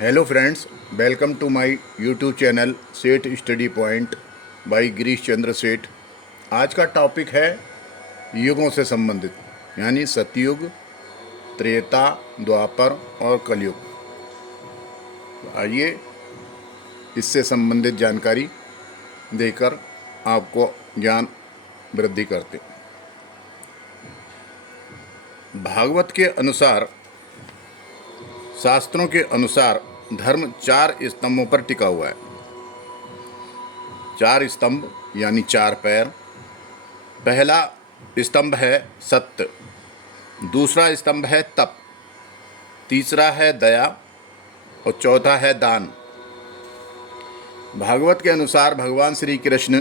Hello friends, welcome to my YouTube channel Seth study point by Girish Chandra Seth. आज का topic है युगों से संबंधित यानी सतयुग, त्रेता, द्वापर और कलयुग। आइए इससे संबंधित जानकारी देकर आपको ज्ञान वृद्धि करते। भागवत के अनुसार, शास्त्रों के अनुसार धर्म 4 स्तंभों पर टिका हुआ है। 4 स्तंभ यानी 4 पैर। पहला स्तंभ है सत्य, दूसरा स्तंभ है तप, तीसरा है दया और चौथा है दान। भागवत के अनुसार भगवान श्री कृष्ण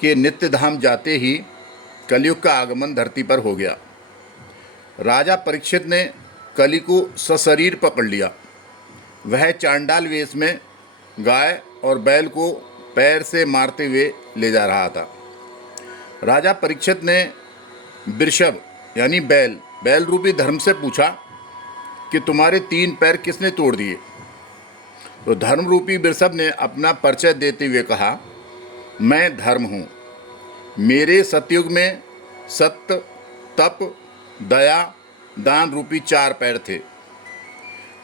के नित्य धाम जाते ही कलयुग का आगमन धरती पर हो गया। राजा परीक्षित ने कली को सशरीर पकड़ लिया। वह चांडाल वेश में गाय और बैल को पैर से मारते हुए ले जा रहा था। राजा परीक्षित ने वृषभ यानी बैल रूपी धर्म से पूछा कि तुम्हारे 3 पैर किसने तोड़ दिए? तो धर्म रूपी वृषभ ने अपना परिचय देते हुए कहा, मैं धर्म हूँ। मेरे सतयुग में सत्य, तप, दया, दान रूपी 4 पैर थे।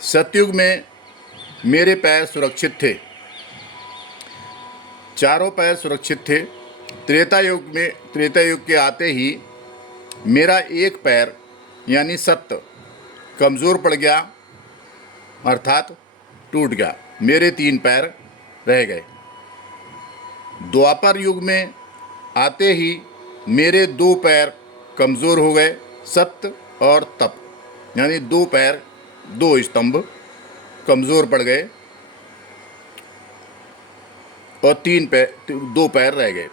सतयुग में मेरे पैर सुरक्षित थे, चारों पैर सुरक्षित थे। त्रेता युग के आते ही मेरा एक पैर यानी सत्य कमज़ोर पड़ गया, अर्थात टूट गया। मेरे 3 पैर रह गए। द्वापर युग में आते ही मेरे 2 पैर कमज़ोर हो गए, सत्य और तप यानी 2 पैर, 2 स्तंभ कमज़ोर पड़ गए और 2 पैर रह गए।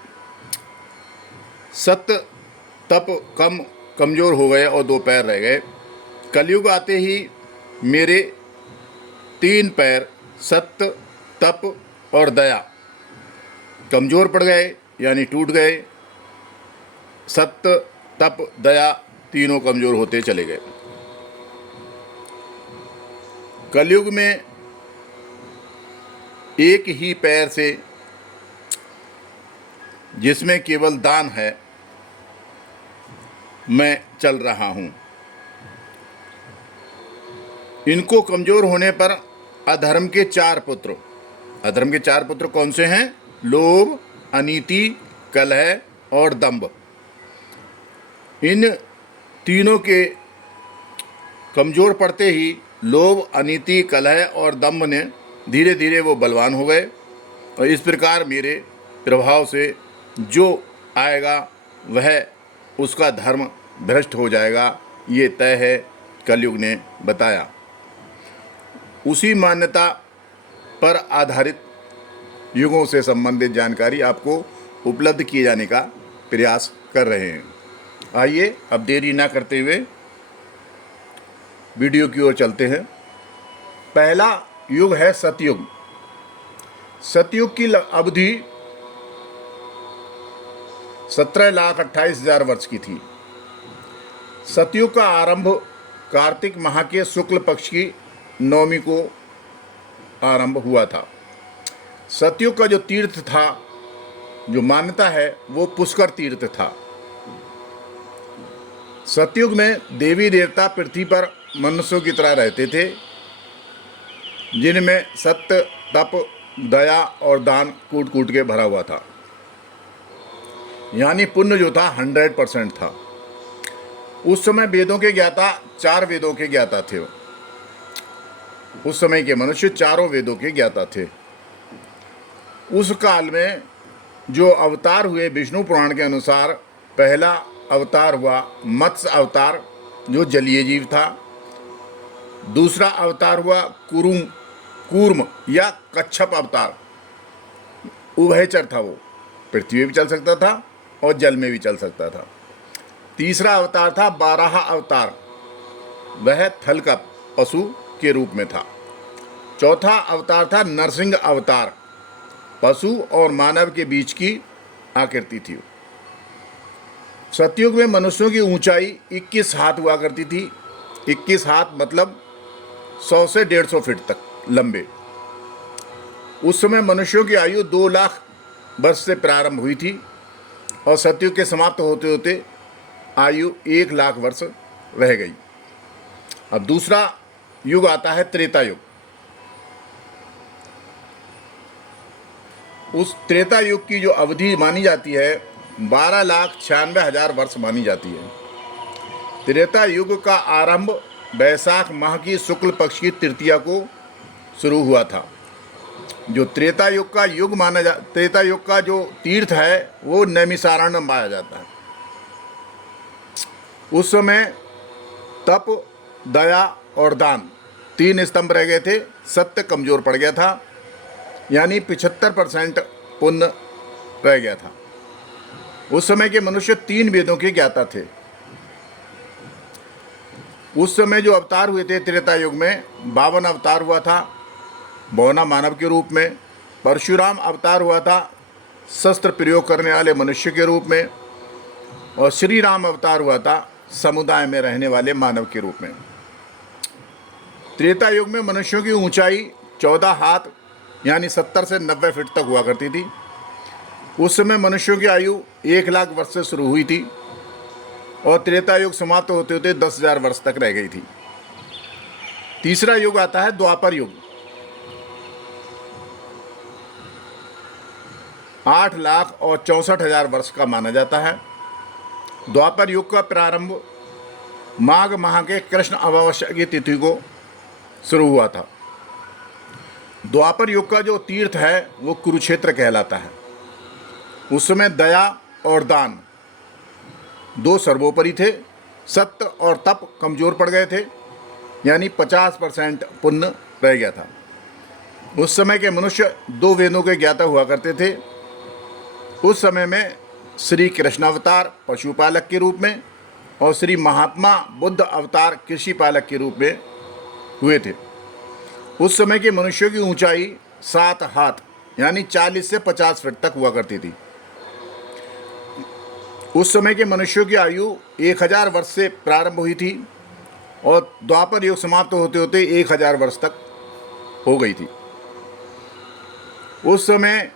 सत्य तप कमज़ोर हो गए और 2 पैर रह गए। कलयुग आते ही मेरे 3 पैर सत्य, तप और दया कमज़ोर पड़ गए यानी टूट गए। सत्य, तप, दया तीनों कमज़ोर होते चले गए। कलयुग में एक ही पैर से, जिसमें केवल दान है, मैं चल रहा हूँ। इनको कमज़ोर होने पर अधर्म के 4 पुत्र कौन से हैं? लोभ, अनीति, कलह और दंभ। इन तीनों के कमज़ोर पड़ते ही लोभ, अनीति, कलह और दंभ ने धीरे धीरे वो बलवान हो गए और इस प्रकार मेरे प्रभाव से जो आएगा वह उसका धर्म भ्रष्ट हो जाएगा, ये तय है, कलयुग ने बताया। उसी मान्यता पर आधारित युगों से संबंधित जानकारी आपको उपलब्ध किए जाने का प्रयास कर रहे हैं। आइए अब देरी ना करते हुए वीडियो की ओर चलते हैं। पहला युग है सतयुग। सतयुग की अवधि 17,28,000 वर्ष की थी। सतयुग का आरंभ कार्तिक माह के शुक्ल पक्ष की 9वीं को आरंभ हुआ था। सतयुग का जो तीर्थ था, जो मान्यता है, वो पुष्कर तीर्थ था। सतयुग में देवी देवता पृथ्वी पर मनुष्यों की तरह रहते थे, जिनमें सत्य, तप, दया और दान कूट कूट के भरा हुआ था। यानी पुण्य जो था 100% था। उस समय वेदों के ज्ञाता 4 वेदों के ज्ञाता थे। उस समय के मनुष्य 4 वेदों के ज्ञाता थे। उस काल में जो अवतार हुए, विष्णु पुराण के अनुसार पहला अवतार हुआ मत्स्य अवतार, जो जलीय जीव था। दूसरा अवतार हुआ कूर्म या कच्छप अवतार, उभयचर था। वो पृथ्वी में भी चल सकता था और जल में भी चल सकता था। तीसरा अवतार था बाराह अवतार, वह थल का पशु के रूप में था। चौथा अवतार था नरसिंह अवतार, पशु और मानव के बीच की आकृति थी। सतयुग में मनुष्यों की ऊंचाई 21 हाथ हुआ करती थी। 21 हाथ मतलब 100 से 150 फीट तक लंबे। उस समय मनुष्यों की आयु 2 लाख वर्ष से प्रारंभ हुई थी और सतयुग के समाप्त होते होते आयु 1 लाख वर्ष रह गई। अब दूसरा युग आता है त्रेता युग। उस त्रेता युग की जो अवधि मानी जाती है 12,96,000 वर्ष मानी जाती है। त्रेता युग का आरंभ वैशाख माह की शुक्ल पक्ष की तृतीया को शुरू हुआ था। जो त्रेता युग का युग त्रेता युग का जो तीर्थ है वो नैमिषारण्य माना जाता है। उस समय तप, दया और दान 3 स्तंभ रह गए थे। सत्य कमजोर पड़ गया था, यानी 75% पुण्य रह गया था। उस समय के मनुष्य 3 वेदों के ज्ञाता थे। उस समय जो अवतार हुए थे त्रेता युग में 52 अवतार हुआ था बौना मानव के रूप में। परशुराम अवतार हुआ था शस्त्र प्रयोग करने वाले मनुष्य के रूप में, और श्री राम अवतार हुआ था समुदाय में रहने वाले मानव के रूप में। त्रेता युग में मनुष्यों की ऊंचाई 14 हाथ यानी 70 से 90 फीट तक हुआ करती थी। उस समय मनुष्यों की आयु 1 लाख वर्ष से शुरू हुई थी और त्रेता युग समाप्त होते होते 10,000 वर्ष तक रह गई थी। तीसरा युग आता है द्वापर युग। 8,64,000 वर्ष का माना जाता है। द्वापर युग का प्रारंभ माघ माह के कृष्ण अमावस्या की तिथि को शुरू हुआ था। द्वापर युग का जो तीर्थ है वो कुरुक्षेत्र कहलाता है। उस समय दया और दान 2 सर्वोपरि थे। सत्य और तप कमजोर पड़ गए थे, यानी 50% पुण्य रह गया था। उस समय के मनुष्य 2 वेदों के ज्ञाता हुआ करते थे। उस समय में श्री कृष्ण अवतार पशुपालक के रूप में और श्री महात्मा बुद्ध अवतार कृषि पालक के रूप में हुए थे। उस समय के मनुष्यों की ऊंचाई 7 हाथ यानी 40 से 50 फीट तक हुआ करती थी। उस समय के मनुष्यों की आयु 1000 वर्ष से प्रारंभ हुई थी और द्वापर युग समाप्त होते होते 1000 वर्ष तक हो गई थी। उस समय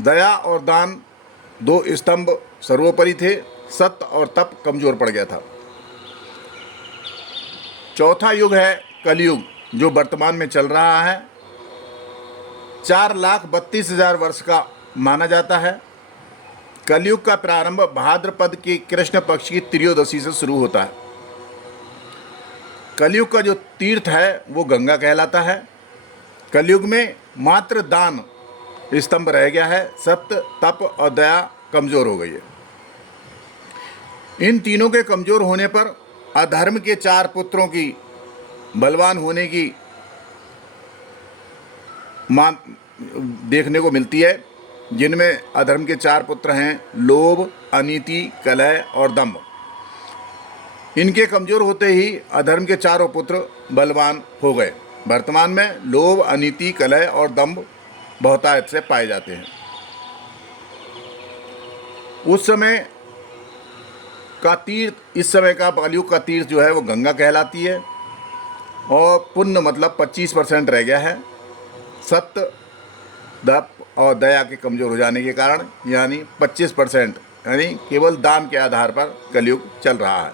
दया और दान 2 स्तंभ सर्वोपरि थे। सत्य और तप कमजोर पड़ गया था। चौथा युग है कलयुग, जो वर्तमान में चल रहा है। 4,32,000 वर्ष का माना जाता है। कलयुग का प्रारंभ भाद्रपद के कृष्ण पक्ष की त्रयोदशी से शुरू होता है। कलयुग का जो तीर्थ है वो गंगा कहलाता है। कलयुग में मात्र दान स्तंभ रह गया है। सत्य, तप और दया कमजोर हो गई है। इन तीनों के कमजोर होने पर अधर्म के 4 पुत्रों की बलवान होने की मान देखने को मिलती है, जिनमें अधर्म के 4 पुत्र हैं लोभ, अनीति, कलह और दंभ। इनके कमजोर होते ही अधर्म के 4 पुत्र बलवान हो गए। वर्तमान में लोभ, अनीति, कलह और दंभ बहुतायत से पाए जाते हैं। उस समय का तीर्थ, इस समय का कलयुग का तीर्थ जो है वो गंगा कहलाती है और पुण्य मतलब 25% रह गया है। सत्य, तप और दया के कमजोर हो जाने के कारण यानी 25%, यानी केवल दान के आधार पर कलयुग चल रहा है।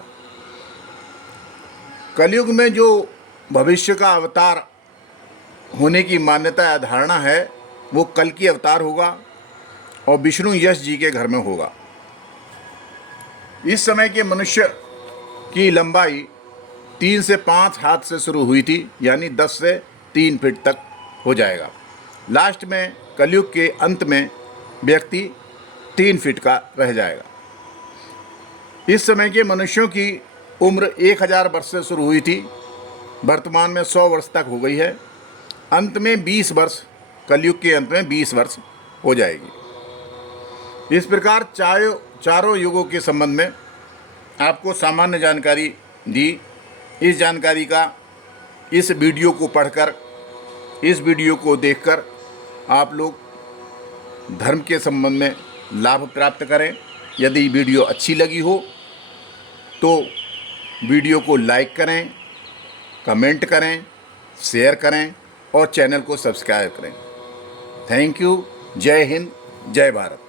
कलयुग में जो भविष्य का अवतार होने की मान्यता या धारणा है वो कल्कि अवतार होगा और विष्णु यश जी के घर में होगा। इस समय के मनुष्य की लंबाई 3 से 5 हाथ से शुरू हुई थी, यानी 10 से 3 फीट तक हो जाएगा। लास्ट में कलयुग के अंत में व्यक्ति 3 फीट का रह जाएगा। इस समय के मनुष्यों की उम्र 1000 वर्ष से शुरू हुई थी, वर्तमान में 100 वर्ष तक हो गई है। अंत में 20 वर्ष, कलयुग के अंत में 20 वर्ष हो जाएगी। इस प्रकार चारों युगों के संबंध में आपको सामान्य जानकारी दी। इस जानकारी का इस वीडियो को पढ़कर, इस वीडियो को देखकर आप लोग धर्म के संबंध में लाभ प्राप्त करें। यदि वीडियो अच्छी लगी हो तो वीडियो को लाइक करें, कमेंट करें, शेयर करें और चैनल को सब्सक्राइब करें। Thank you. जय हिंद, जय भारत।